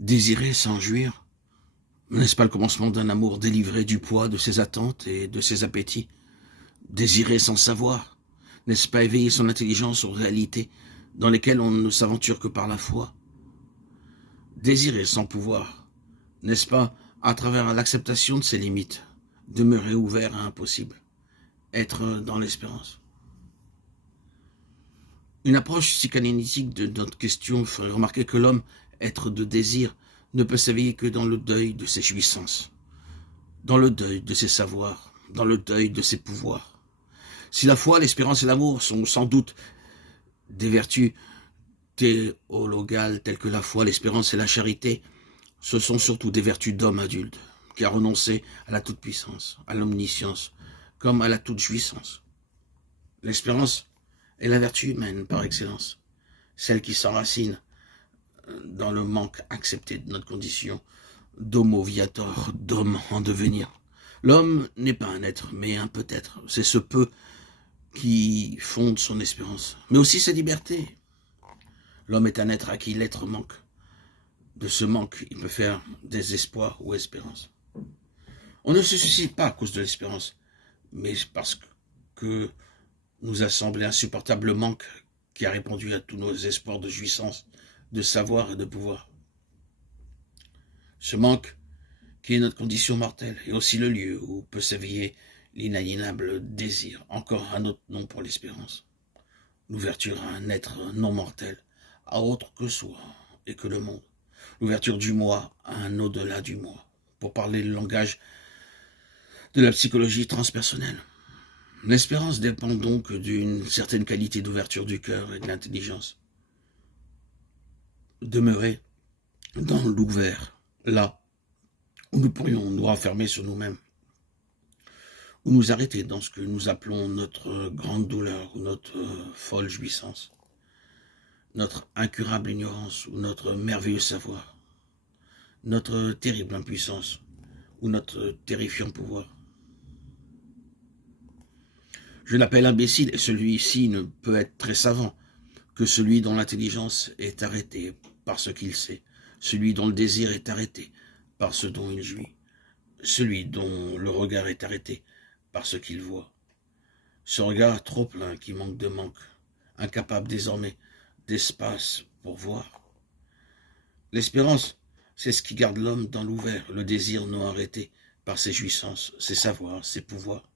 Désirer sans jouir, n'est-ce pas le commencement d'un amour délivré du poids de ses attentes et de ses appétits? Désirer sans savoir, n'est-ce pas éveiller son intelligence aux réalités dans lesquelles on ne s'aventure que par la foi? Désirer sans pouvoir, n'est-ce pas, à travers l'acceptation de ses limites, demeurer ouvert à l'impossible, être dans l'espérance? Une approche psychanalytique de notre question ferait remarquer que l'homme, être de désir, ne peut s'éveiller que dans le deuil de ses jouissances, dans le deuil de ses savoirs, dans le deuil de ses pouvoirs. Si la foi, l'espérance et l'amour sont sans doute des vertus théologales telles que la foi, l'espérance et la charité, ce sont surtout des vertus d'homme adulte qui a renoncé à la toute-puissance, à l'omniscience, comme à la toute-jouissance. L'espérance est la vertu humaine par excellence, celle qui s'enracine dans le manque accepté de notre condition d'homo viator, d'homme en devenir. L'homme n'est pas un être, mais un peut-être. C'est ce peu qui fonde son espérance, mais aussi sa liberté. L'homme est un être à qui l'être manque. De ce manque, il peut faire désespoir ou espérance. On ne se suicide pas à cause de l'espérance, mais parce que nous a semblé insupportable le manque qui a répondu à tous nos espoirs de jouissance, de savoir et de pouvoir. Ce manque, qui est notre condition mortelle, est aussi le lieu où peut s'éveiller l'inaliénable désir, encore un autre nom pour l'espérance. L'ouverture à un être non mortel, à autre que soi et que le monde. L'ouverture du moi à un au-delà du moi, pour parler le langage de la psychologie transpersonnelle. L'espérance dépend donc d'une certaine qualité d'ouverture du cœur et de l'intelligence. Demeurer dans l'ouvert, là où nous pourrions nous renfermer sur nous-mêmes, ou nous arrêter dans ce que nous appelons notre grande douleur ou notre folle jouissance, notre incurable ignorance ou notre merveilleux savoir, notre terrible impuissance ou notre terrifiant pouvoir. Je l'appelle imbécile et celui-ci ne peut être très savant que celui dont l'intelligence est arrêtée par ce qu'il sait, celui dont le désir est arrêté par ce dont il jouit, celui dont le regard est arrêté par ce qu'il voit. Ce regard trop plein qui manque de manque, incapable désormais d'espace pour voir. L'espérance, c'est ce qui garde l'homme dans l'ouvert, le désir non arrêté par ses jouissances, ses savoirs, ses pouvoirs.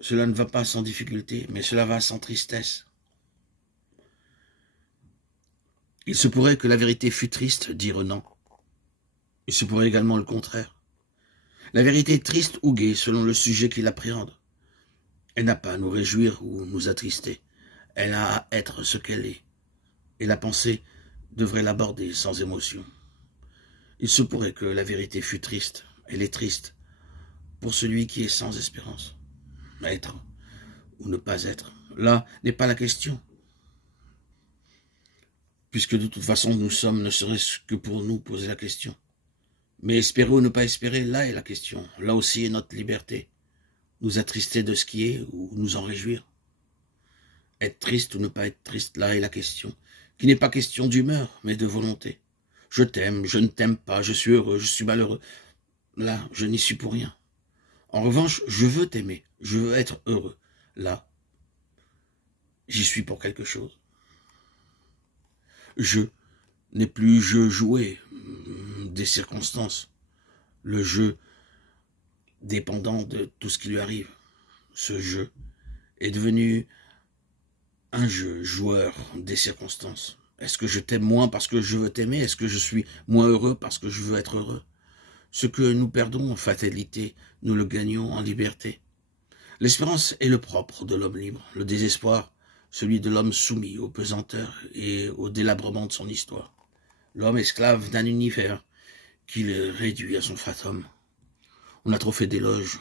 Cela ne va pas sans difficulté, mais cela va sans tristesse. Il se pourrait que la vérité fût triste, dit Renan. Il se pourrait également le contraire. La vérité est triste ou gaie selon le sujet qui l'appréhende. Elle n'a pas à nous réjouir ou nous attrister. Elle a à être ce qu'elle est. Et la pensée devrait l'aborder sans émotion. Il se pourrait que la vérité fût triste. Elle est triste pour celui qui est sans espérance. Être ou ne pas être, là n'est pas la question. Puisque de toute façon nous sommes ne serait-ce que pour nous poser la question. Mais espérer ou ne pas espérer, là est la question. Là aussi est notre liberté. Nous attrister de ce qui est ou nous en réjouir. Être triste ou ne pas être triste, là est la question. Qui n'est pas question d'humeur, mais de volonté. Je t'aime, je ne t'aime pas, je suis heureux, je suis malheureux. Là, je n'y suis pour rien. En revanche, je veux t'aimer, je veux être heureux. Là, j'y suis pour quelque chose. Je n'est plus jeu joué des circonstances. Le jeu dépendant de tout ce qui lui arrive. Ce jeu est devenu un jeu joueur des circonstances. Est-ce que je t'aime moins parce que je veux t'aimer? Est-ce que je suis moins heureux parce que je veux être heureux? Ce que nous perdons en fatalité, nous le gagnons en liberté. L'espérance est le propre de l'homme libre, le désespoir, celui de l'homme soumis aux pesanteurs et au délabrement de son histoire. L'homme esclave d'un univers qu'il réduit à son fatum. On a trop fait d'éloges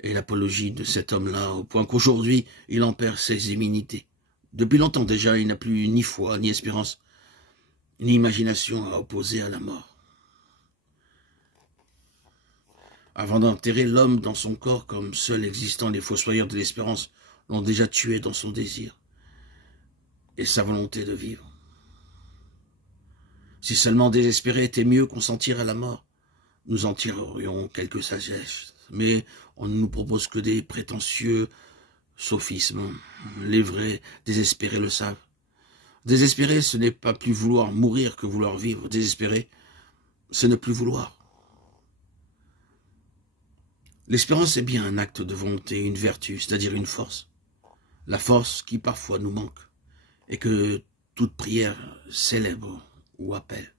et l'apologie de cet homme-là, au point qu'aujourd'hui, il en perd ses immunités. Depuis longtemps déjà, il n'a plus ni foi, ni espérance, ni imagination à opposer à la mort. Avant d'enterrer l'homme dans son corps comme seul existant, les fossoyeurs de l'espérance l'ont déjà tué dans son désir et sa volonté de vivre. Si seulement désespérer était mieux, consentir à la mort, nous en tirerions quelques sagesse. Mais on ne nous propose que des prétentieux sophismes. Les vrais désespérés le savent. Désespérer, ce n'est pas plus vouloir mourir que vouloir vivre. Désespérer, c'est ne plus vouloir. L'espérance est bien un acte de volonté, une vertu, c'est-à-dire une force. La force qui parfois nous manque et que toute prière célèbre ou appelle.